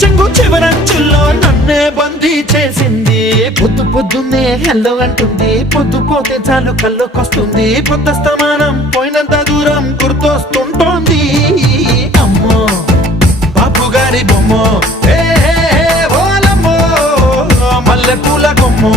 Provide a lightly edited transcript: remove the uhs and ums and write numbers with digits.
చెంగు చివరంచుల్లో నన్నే బందీ చేసింది. పొద్దు పొద్దున్నే హెల్లో అంటుంది, పొద్దు పోతే చాలు కళ్ళొకొస్తుంది. పొద్దస్తమానం పోయినంత దూరం గుర్తొస్తుంటోంది. అమ్మో బాపు గారి బొమ్మో, ఓలమ్మో మల్లె పూల కొమ్మో.